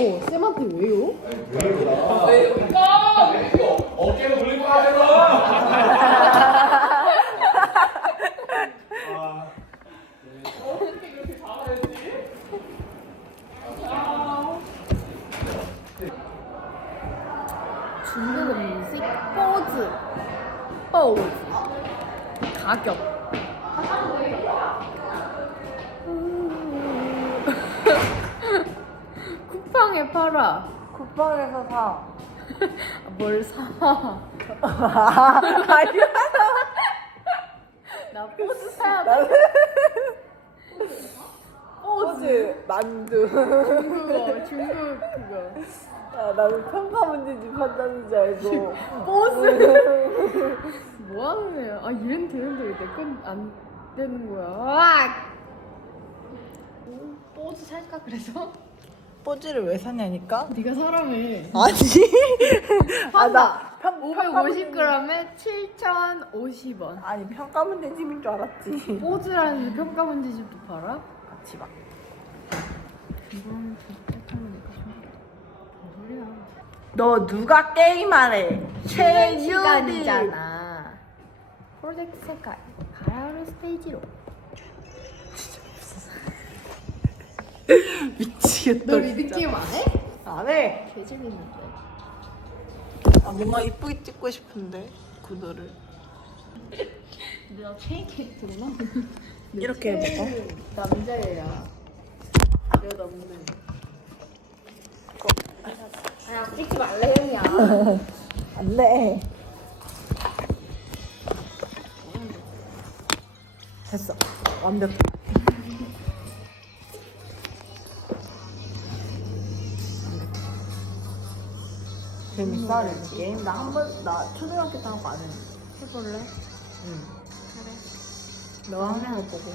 어, 쌤한테 왜요? 어깨를 돌리고 하면서 중국 음식 뽀즈 뽀즈 가격 쿠팡에 팔아 쿠팡에서 사. 뭘 사? 아니야. 나 뽀즈 사야 돼 포즈 만두. 그거 중국 그거 아, 나는 평가 문제집 한다는 줄 알고. 뽀즈 뭐 하는 애야? 아 이런 되는데 왜 내 건 안 되는 거야? 아! 뽀즈 살까 그래서? 포즈를 왜 사냐니까? 네가 사람해. 아니. 아, 나 평, 평가 550g에 7,050원. 아니, 평가 문제집인 줄 알았지. 뽀즈라는 평가 문제집도 팔아? 같이 봐. 이건 부탁하면 내가 좀 소리야. 너 누가 게임하래? 최유리. 시간이잖아. 프로젝트 색깔 가라오르 스테이지로. 미치겠다. 너 리듬 게임 안 해? 안 해. 개재밌는데. 아, 뭔가 이쁘게 찍고 싶은데, 구도를. 내가 최애 캐릭터구나. 이렇게 해볼까? 남자애야. 내가 남자. 아, 찍지 말래 형이야. 안 돼. 됐어. 완벽해. 재밌어, 이 게임? 나 한 번, 나 초등학교 때한거안 했는데. 해볼래? 응. 그래. 너거 보고.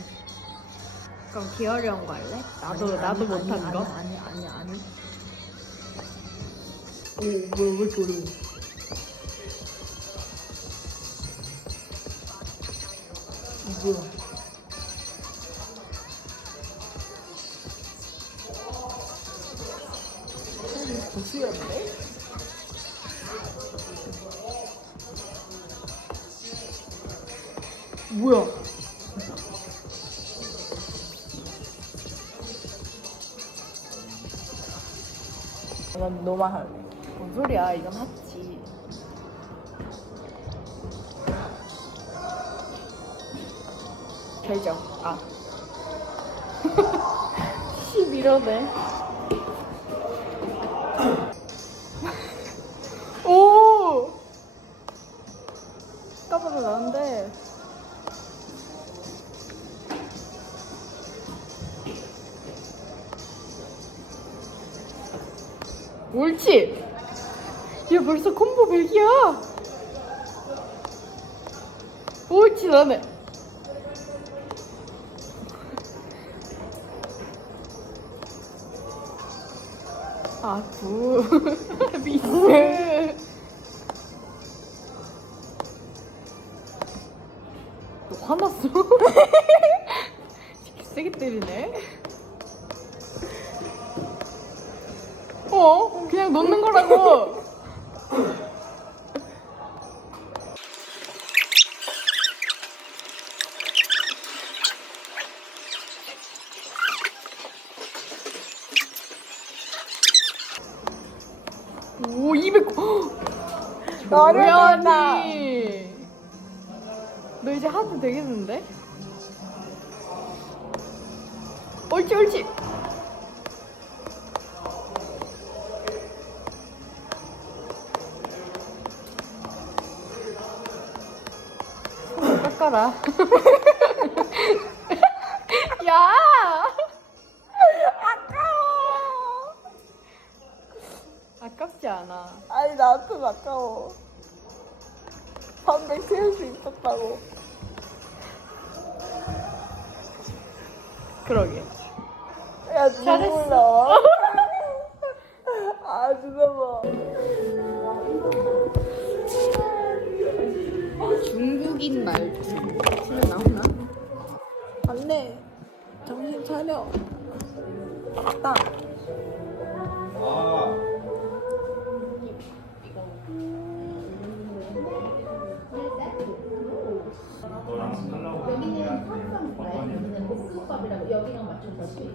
그럼 기어리 형거 할래? 나도 아니, 나도 아니, 못한 아니, 거. 아니, 아니, 아니. 오, 뭐야, 왜 이렇게 어려워? 뭐야? 고수였네? 뭐야? 난 너만 할래. 뭔 소리야? 이건 핫지. 결정. 아. 11호네. 오! 깜빡이 나는데. 옳지! 얘 벌써 콤보 100이야! 옳지, 나네! 아, 구. 미스. 너 이제 하도 되겠는데? 옳지, 옳지. 손 깎아라. 야! 아까워. 아깝지 않아. 아니 나한테 아까워. 300 채울 수 있었다고. 그러게. 야, 잘했어. 아, 죽어봐. 중국인 말투. 진짜 나오나? 안 돼. 정신 차려. 딱. 아. 여기랑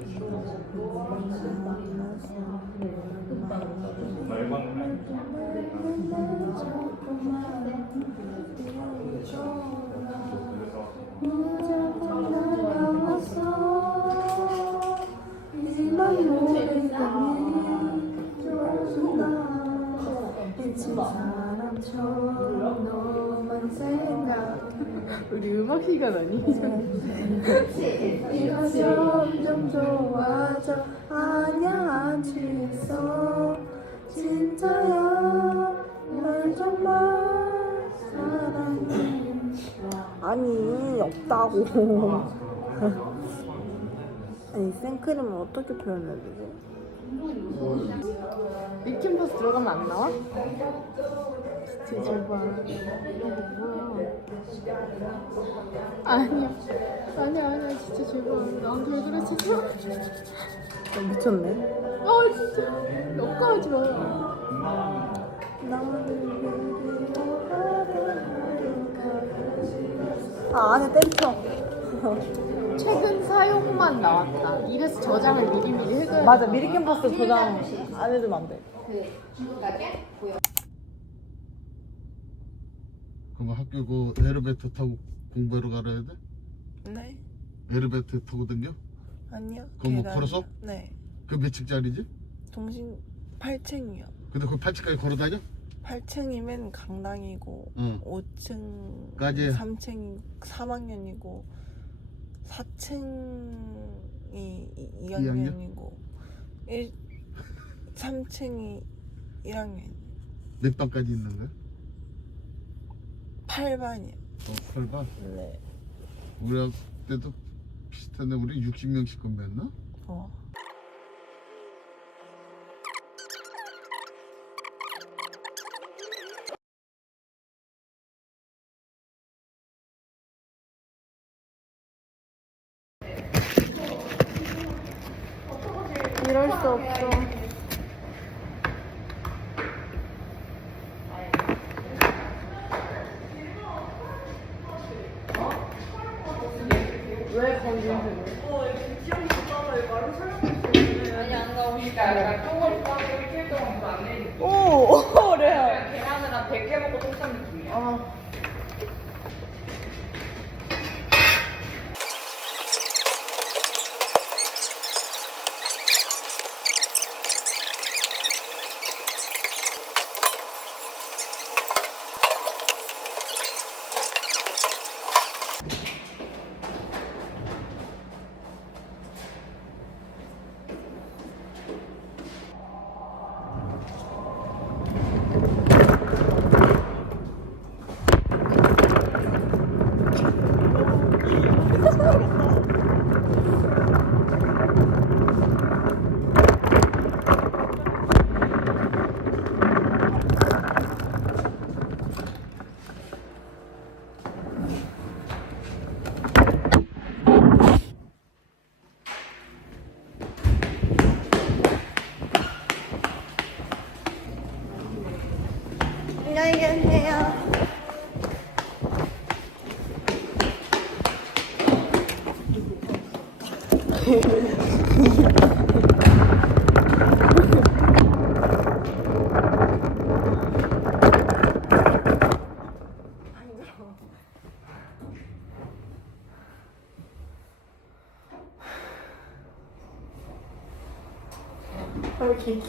맞춰서 다시 우리 음악 시간 아니죠? 네가 점점 좋아져 아냐 안 취했어 진짜야 날 정말 사랑해 아니 없다고 아니 생크림을 어떻게 표현해야 되지? 밀킹버스 들어가면 안 나와? 진짜 제발 아니야 아니야 아니야 진짜 제발 나한테 왜 그래 진짜 어, 미쳤네. 아 진짜. 욕하지 마. 아 안에 땡쳐 최근 사용만 나왔다. 이래서 저장을 미리미리 해줘야 맞아 미리 캠퍼스 저장 안 해주면 안 돼 그럼 학교 그 에르베터 타고 공부하러 가야 돼? 네? 에르베터 타고 다녀? 아니요. 그럼 뭐 계단이요. 걸어서? 네. 그 몇 층짜리지? 동신 8층이요. 근데 그 8층까지 걸어 다녀? 8층이면 강당이고 응. 5층, 까지? 3층 3학년이고 4층이 2학년이고 1 3층이 1학년. 몇 반까지 있는 거야? 8반이요. 어, 8반? 네. 우리 학 때도 비슷한데 우리 60명씩 건배했나? 어.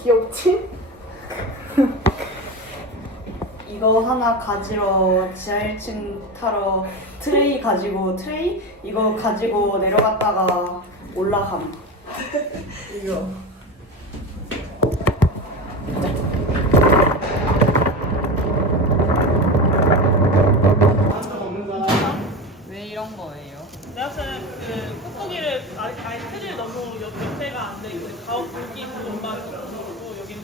귀엽지? 이거 하나 가지러 지하 1층 타러 트레이 가지고 트레이 이거 가지고 내려갔다가 올라감. 이거. 내가 그 뽁뽁이를 아니 아니 틀을 너무 옆 옆에가 안 돼 있고 가오 굵기 공간이 없어서 여기는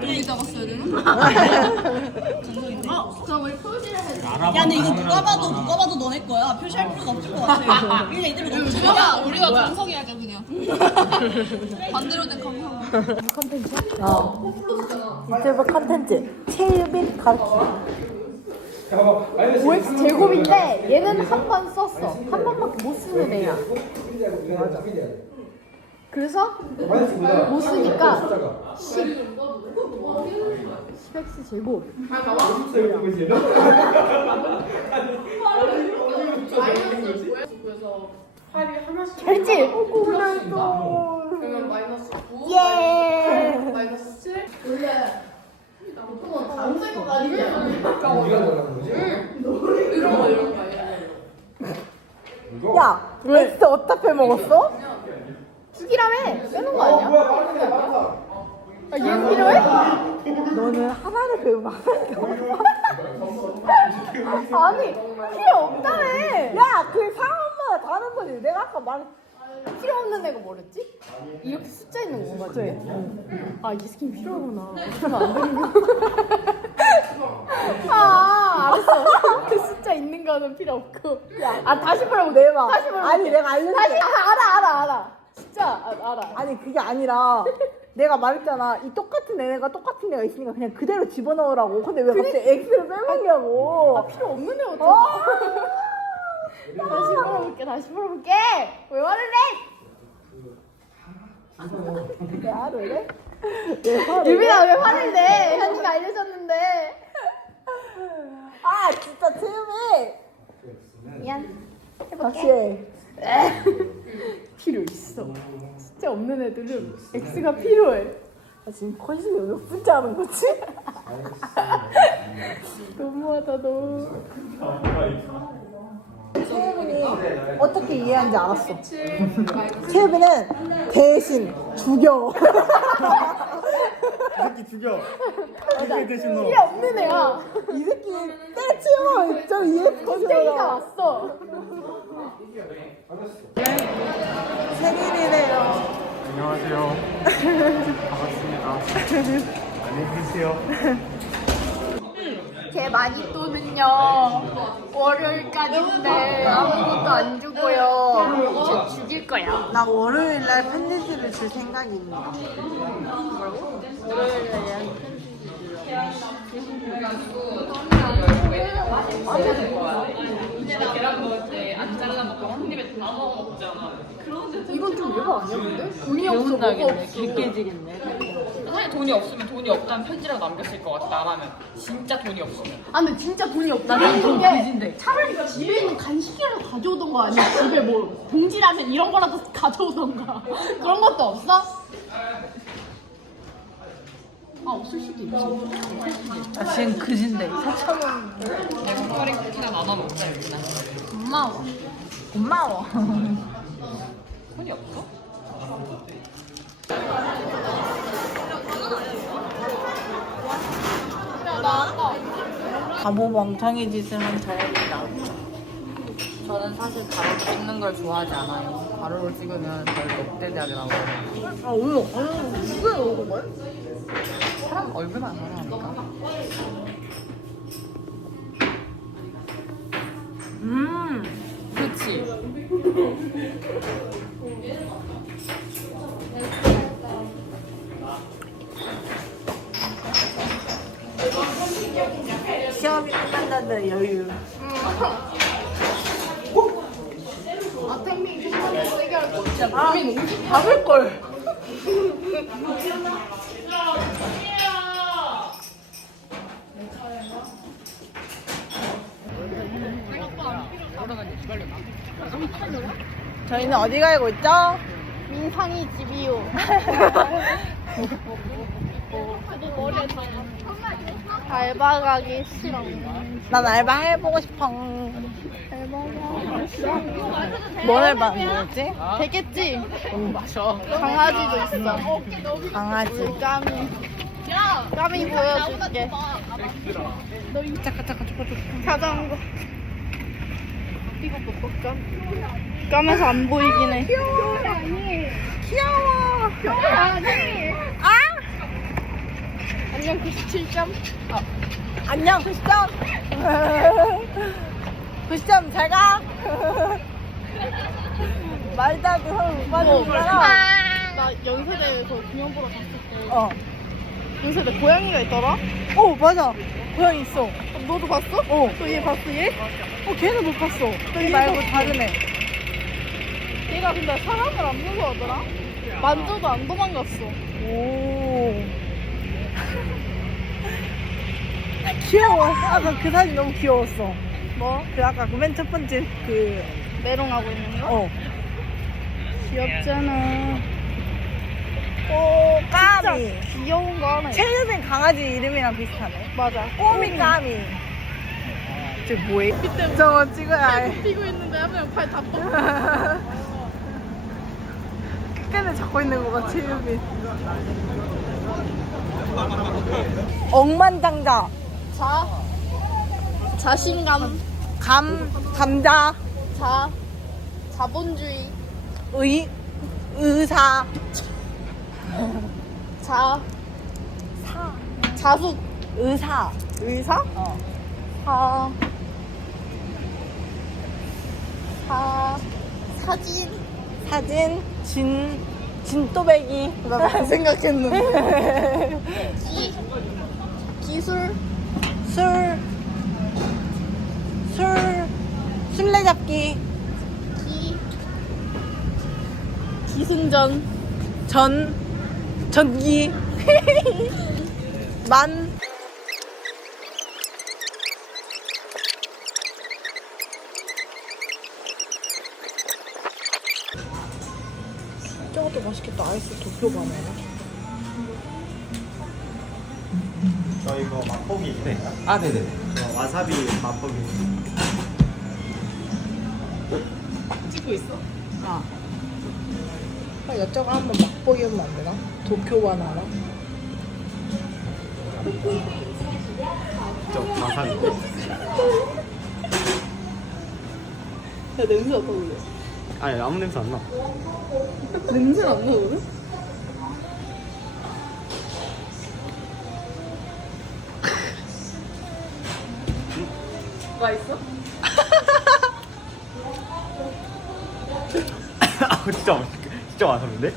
디다가 써야 되나? 어? 그 표시를. 야 근데 이거 누가 봐도 누가 봐도 너네 거야 표시할 필요가 없을 것 같아 그냥 이대로 우리가 우리가 감성해야죠 그냥. 반대로 된 감성. 어. 유튜브 컨텐츠 체유빈 가르치. OX 제곱인데 얘는 한 번 썼어. 한 번밖에 못 쓰는 애야. 그래서 못 쓰니까 10 10x 제곱. 알지? 그러면 마이너스 9. 예. 마이너스 7. 원래 보통은 다른 거 아니냐? 이런 거 이런 거 아니야? 야, 엑스 어디다 빼먹었어? 죽이라며 빼는 거 아니야? 아, 얘 필요해? 너는 하나를 배우면. 아니 필요 없다며. 야, 그 상황마다 다른 거지. 내가 아까 말했 필요 없는 애가 뭐랬지? 이렇게 숫자 있는 거 맞지? 아, 이 스킨 필요하구나. 그러면 안 되는 거. 아, 알았어. 그 숫자 있는 거는 필요 없고. 야, 아 다시 보라고 내봐. 다시 보라고. 아니, 내가 알려줄게. 다시 아, 알아, 알아, 알아. 진짜 아, 알아. 아니 그게 아니라 내가 말했잖아 이 똑같은 애가 똑같은 애가 있으니까 그냥 그대로 집어넣으라고 근데 왜 갑자기 X를 빼먹냐고 아 필요 없는 애 어떡해? 어? 다시 물어볼게, 다시 물어볼게. 왜 화를 내? 왜 화를 내? 왜 화를 내? 유빈아 왜 화를 내? 현이가 알려줬는데. 아 진짜 채음이 미안. 다시 해 필요 있어. 진짜 없는 애들은 X가 필요해. 아, 지금 컨셉이 몇 분째 하는 거지? 너무하다 너. 채음이 어떻게 이해하는지 알았어 채음이는 대신 죽여 새끼 죽여 이게 대신 너 필요 없는 애야. 이 새끼 때려치워 좀 이해 땡이가 거지마 왔어. 생일이래요. 안녕하세요. 반갑습니다. 안녕히 계세요. 제 마니또는요 월요일까지인데 아무것도 안 주고요. 저 죽일 거야. 나 월요일날 팬티지를 줄 생각입니다 계란 먹을 때 안 잘라 먹고 한 입에 다 넣어 먹잖아. 이건 좀 예가 아니야 근데? 돈이 없어 뭐가 없어. 사실 돈이 없으면 돈이 없다는 편지라고 남겼을 것 같아 나라면 진짜 돈이 없으면. 아 근데 진짜 돈이 없다. 나 있는 게 차라리 집에 있는 간식이라도 가져오던가 아니면 집에 뭐 봉지라면 이런 거라도 가져오던가 그런 것도 없어? 아 없을 수도 있지. 아 지금 그진데 내가 파리 쿠키나 나눠 먹자 일단. 고마워. 고마워 돈이 없어? 바보 멍청이 짓을 한 저입니다 저는 사실 가로로 찍는 걸 좋아하지 않아요. 가로로 찍으면 별 넉대대하게 나오거든요. 아 오늘 오는 거야? 사람 얼굴만 알아니까. 음 그치? 시험이 끝난다는 여유 아 탱미 신문에서 얘기할 거 진짜 고민 잡을 걸 저희는 어디 가고 있죠? 민상이 집이요. 알바 가기 싫어. 난 알바 해보고 싶어 뭘 알바 하는 거지? 되겠지? 마셔. 강아지도 있어. 강아지 까미. 까미 보여줄게. 자전거. 이거 못 볼까? 까면서 안 보이긴 해. 귀여워. 귀여워. 아! 안녕 97점. 안녕, 구시점. 구시점, 잘 가. 말도 안 돼, 서로 못 봐주잖아. 나 연세대에서 공연 보러 갔을 때 어. 연세대 고양이가 있더라? 어, 맞아. 고양이 있어. 너도 봤어? 어. 또얘 봤어 얘? 어, 걔는 못 봤어. 얘얘 말고. 다른 애. 얘가 근데 사람을 안 무서워하더라? 만져도 안 도망갔어 오. 귀여워. 아까 그 사진 너무 귀여웠어. 뭐? 그 아까 그 맨 첫 번째 그, 메롱하고 있는 거? 어. 귀엽잖아 오, 까미. 귀여운 거 하나 있어 체르빈 강아지 이름이랑 비슷하네. 맞아 꼬미 까미. 저 뭐해? 저거 찍어야 해. 뛰고 있는데 한명팔다 뻗어 끝까지 잡고 있는 거가 체르빈. 억만장자. 자 자신감 감, 감자. 자 자본주의 의, 의사. 자 자숙 의사. 의사? 어. 사, 사, 사진. 사진, 진, 진또배기. 나 생각했는데. 기, 기술, 술, 술, 술래잡기, 기, 기승전, 전, 전기, 만, 맛있겠다. 아이스 도쿄 바나나. 저 이거 맛보기 네. 아 네네. 저 와사비 맛보기 아, 여쭤가 한번 맛보기 하면 안 되나? 도쿄 바나나? 저 와사비 야, 냄새 어떠는데? 아니 아무 냄새 안 나. 냄새 안 나거든? 맛있어? 아 진짜 맛있 진짜 와사비인데?